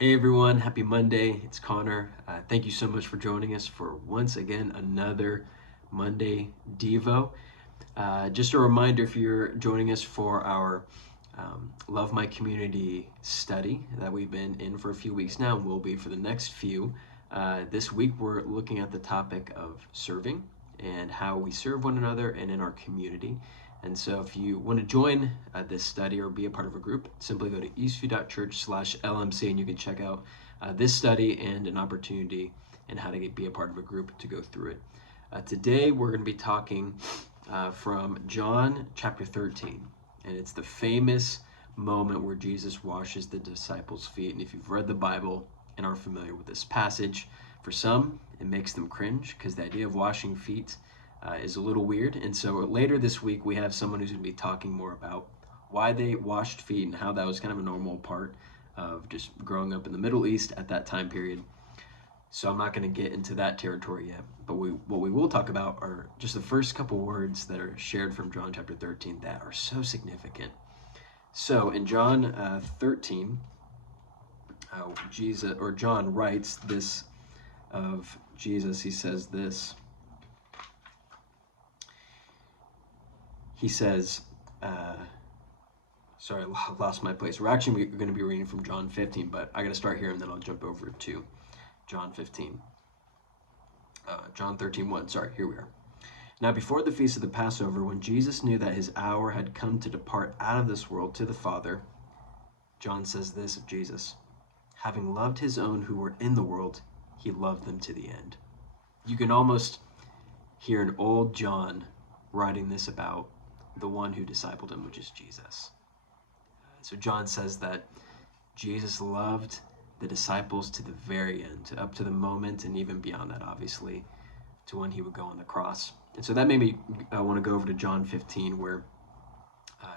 Hey everyone, happy Monday. It's Connor. Thank you so much for joining us for once again another Monday Devo. Just a reminder, if you're joining us for our Love My Community study that we've been in for a few weeks now and will be for the next few. This week we're looking at the topic of serving and how we serve one another and in our community. And so if you want to join this study or be a part of a group, simply go to eastview.church/LMC and you can check out this study and an opportunity and how to be a part of a group to go through it. Today we're going to be talking from John chapter 13, and it's the famous moment where Jesus washes the disciples' feet. And if you've read the Bible and are familiar with this passage, for some it makes them cringe because the idea of washing feet is a little weird. And so later this week we have someone who's going to be talking more about why they washed feet and how that was kind of a normal part of just growing up in the Middle East at that time period. So I'm not going to get into that territory yet, but what we will talk about are just the first couple words that are shared from John chapter 13 that are so significant. So in John 13, John writes this of Jesus. He says this. He says, sorry, I lost my place. We're actually going to be reading from John 15, but I got to start here and then I'll jump over to John 15. John 13:1. Sorry, here we are. Now before the feast of the Passover, when Jesus knew that his hour had come to depart out of this world to the Father, John says this of Jesus: having loved his own who were in the world, he loved them to the end. You can almost hear an old John writing this about the one who discipled him, which is Jesus. So John says that Jesus loved the disciples to the very end, up to the moment, and even beyond that, obviously, to when he would go on the cross. And so that made me want to go over to John 15, where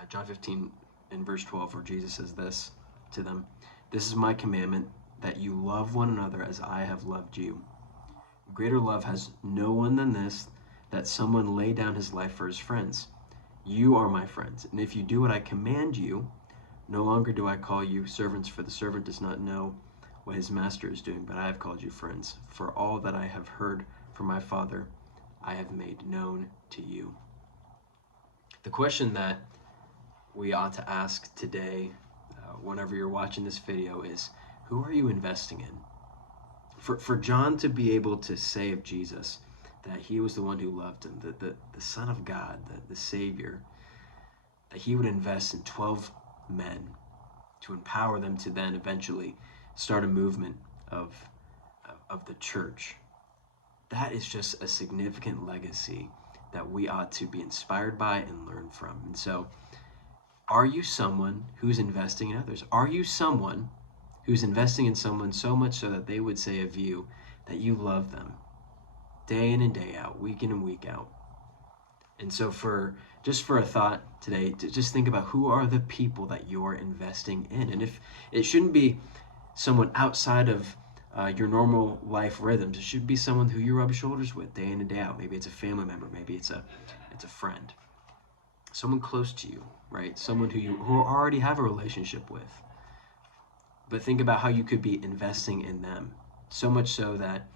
John 15 in verse 12, where Jesus says this to them: "This is my commandment, that you love one another as I have loved you. Greater love has no one than this, that someone lay down his life for his friends. You are my friends, and if you do what I command you, no longer do I call you servants, for the servant does not know what his master is doing, but I have called you friends. For all that I have heard from my Father, I have made known to you." The question that we ought to ask today, whenever you're watching this video, is who are you investing in? For John to be able to say of Jesus that he was the one who loved him, the Son of God, the Savior, that he would invest in 12 men to empower them to then eventually start a movement of the church. That is just a significant legacy that we ought to be inspired by and learn from. And so, are you someone who's investing in others? Are you someone who's investing in someone so much so that they would say of you that you love them day in and day out, week in and week out? And so for a thought today, to just think about who are the people that you're investing in. And if it shouldn't be someone outside of your normal life rhythms, it should be someone who you rub shoulders with day in and day out. Maybe it's a family member, maybe it's a friend, someone close to you, right? Someone who already have a relationship with. But think about how you could be investing in them, so much so that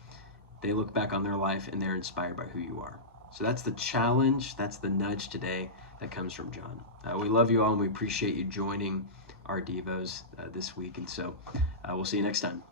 they look back on their life and they're inspired by who you are. So that's the challenge, that's the nudge today that comes from John. We love you all and we appreciate you joining our Devos this week. And so we'll see you next time.